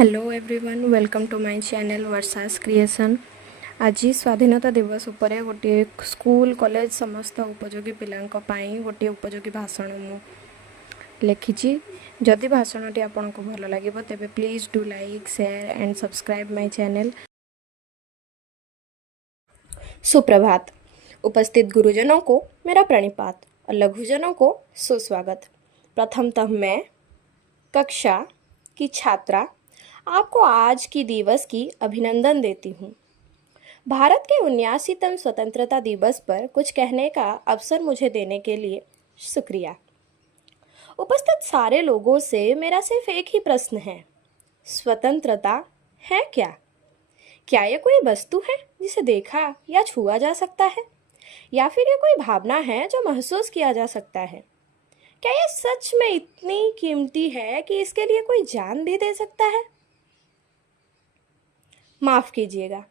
Hello everyone, welcome to my channel Varsha's creation. आज स्वाधीनता दिवस उपरे गोटे स्कूल कॉलेज समस्त उपयोगी पिलांक पाई गोटे उपयोगी भाषण मु लिखिछि। जदि भाषणटी आपको भल लगे तेबे please do like share and subscribe my channel. सुप्रभात। उपस्थित गुरुजनों को मेरा प्रणिपात और लघुजनों को सुस्वागत। प्रथमतः मैं कक्षा की छात्रा आपको आज की दिवस की अभिनंदन देती हूँ। भारत के 79वें स्वतंत्रता दिवस पर कुछ कहने का अवसर मुझे देने के लिए शुक्रिया। उपस्थित सारे लोगों से मेरा सिर्फ एक ही प्रश्न है, स्वतंत्रता है क्या? क्या ये कोई वस्तु है जिसे देखा या छुआ जा सकता है, या फिर ये कोई भावना है जो महसूस किया जा सकता है? क्या ये सच में इतनी कीमती है कि इसके लिए कोई जान भी दे सकता है? माफ़ कीजिएगा,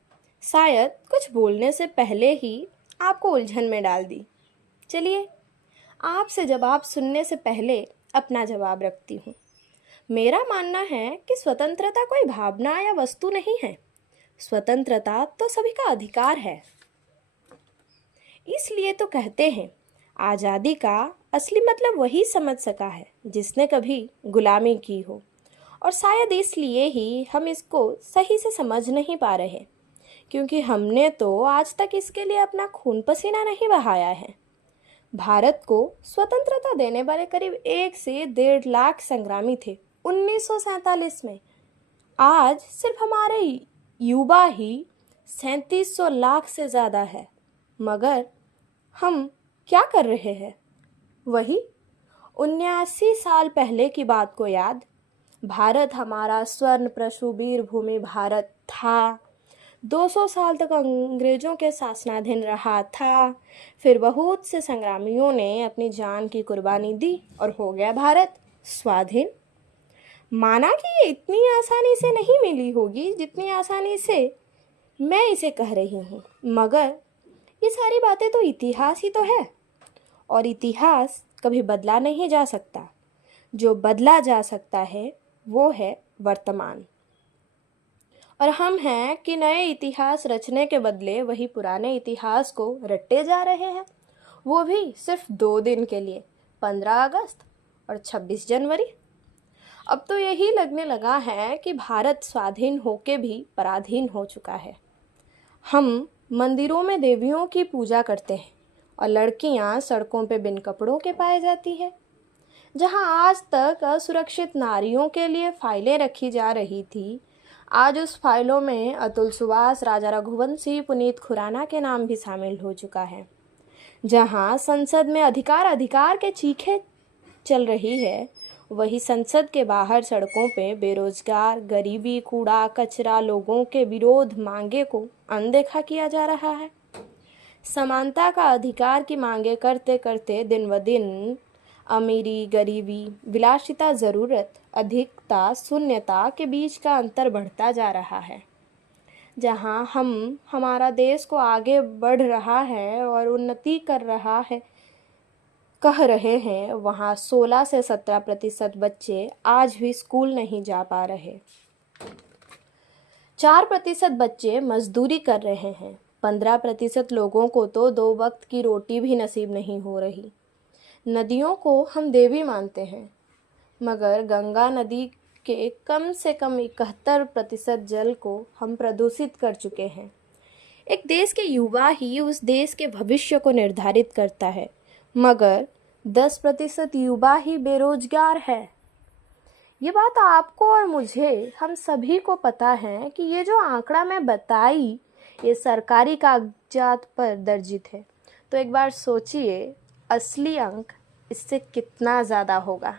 शायद कुछ बोलने से पहले ही आपको उलझन में डाल दी। चलिए, आपसे जवाब सुनने से पहले अपना जवाब रखती हूँ। मेरा मानना है कि स्वतंत्रता कोई भावना या वस्तु नहीं है। स्वतंत्रता तो सभी का अधिकार है। इसलिए तो कहते हैं, आज़ादी का असली मतलब वही समझ सका है जिसने कभी गुलामी की हो। और शायद इसलिए ही हम इसको सही से समझ नहीं पा रहे, क्योंकि हमने तो आज तक इसके लिए अपना खून पसीना नहीं बहाया है। भारत को स्वतंत्रता देने वाले करीब 1 से 1.5 लाख संग्रामी थे 1947 में। आज सिर्फ हमारे युवा ही 3700 लाख से ज़्यादा है। मगर हम क्या कर रहे हैं? वही 79 साल पहले की बात को याद। भारत हमारा स्वर्ण प्रशुबीर भूमि भारत था। 200 साल तक अंग्रेजों के शासनाधीन रहा था। फिर बहुत से संग्रामियों ने अपनी जान की कुर्बानी दी और हो गया भारत स्वाधीन। माना कि ये इतनी आसानी से नहीं मिली होगी जितनी आसानी से मैं इसे कह रही हूँ, मगर ये सारी बातें तो इतिहास ही तो है, और इतिहास कभी बदला नहीं जा सकता। जो बदला जा सकता है वो है वर्तमान। और हम हैं कि नए इतिहास रचने के बदले वही पुराने इतिहास को रटे जा रहे हैं, वो भी सिर्फ 2 दिन के लिए, 15 अगस्त और 26 जनवरी। अब तो यही लगने लगा है कि भारत स्वाधीन होके भी पराधीन हो चुका है। हम मंदिरों में देवियों की पूजा करते हैं और लड़कियां सड़कों पे बिन कपड़ों के पाई जाती है। जहां आज तक असुरक्षित नारियों के लिए फाइलें रखी जा रही थी, आज उस फाइलों में अतुल सुभाष, राजा रघुवंश सिंह, पुनीत खुराना के नाम भी शामिल हो चुका है। जहां संसद में अधिकार के चीखे चल रही है, वही संसद के बाहर सड़कों पे बेरोजगार, गरीबी, कूड़ा कचरा, लोगों के विरोध मांगे को अनदेखा किया जा रहा है। समानता का अधिकार की मांगे करते करते दिन ब दिन अमीरी, गरीबी, विलासिता, ज़रूरत, अधिकता, शून्यता के बीच का अंतर बढ़ता जा रहा है। जहां हमारा देश को आगे बढ़ रहा है और उन्नति कर रहा है कह रहे हैं, वहां 16 से 17% बच्चे आज भी स्कूल नहीं जा पा रहे। 4% बच्चे मजदूरी कर रहे हैं। 15% लोगों को तो 2 वक्त की रोटी भी नसीब नहीं हो रही। नदियों को हम देवी मानते हैं, मगर गंगा नदी के कम से कम 71% जल को हम प्रदूषित कर चुके हैं। एक देश के युवा ही उस देश के भविष्य को निर्धारित करता है, मगर 10% युवा ही बेरोजगार है। ये बात आपको और मुझे, हम सभी को पता है कि ये जो आंकड़ा मैं बताई, ये सरकारी कागजात पर दर्जित है। तो एक बार सोचिए, असली अंक इससे कितना ज़्यादा होगा।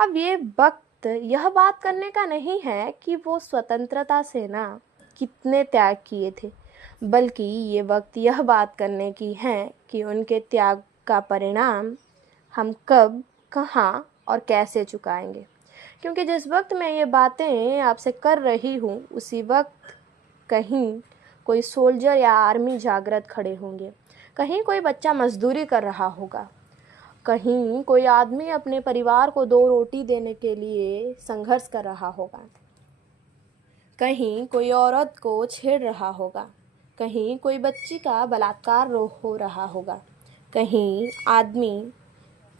अब ये वक्त यह बात करने का नहीं है कि वो स्वतंत्रता सेना कितने त्याग किए थे, बल्कि ये वक्त यह बात करने की है कि उनके त्याग का परिणाम हम कब, कहाँ और कैसे चुकाएंगे। क्योंकि जिस वक्त मैं ये बातें आपसे कर रही हूँ, उसी वक्त कहीं कोई सोल्जर या आर्मी जागृत खड़े होंगे, कहीं कोई बच्चा मजदूरी कर रहा होगा, कहीं कोई आदमी अपने परिवार को 2 रोटी देने के लिए संघर्ष कर रहा होगा। कहीं कोई औरत को छेड़ रहा होगा, कहीं कोई बच्ची का बलात्कार हो रहा होगा, कहीं आदमी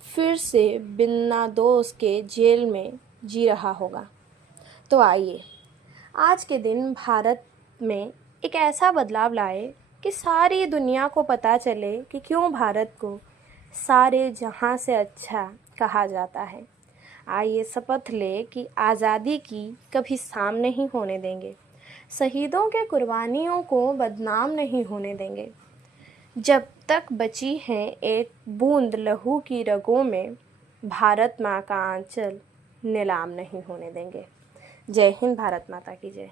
फिर से बिना दोष के जेल में जी रहा होगा। तो आइए आज के दिन भारत में एक ऐसा बदलाव लाए कि सारी दुनिया को पता चले कि क्यों भारत को सारे जहां से अच्छा कहा जाता है। आइए शपथ ले कि आज़ादी की कभी शाम नहीं होने देंगे, शहीदों के कुर्बानियों को बदनाम नहीं होने देंगे। जब तक बची है एक बूंद लहू की रगों में, भारत माँ का आंचल नीलाम नहीं होने देंगे। जय हिंद, भारत माता की जय।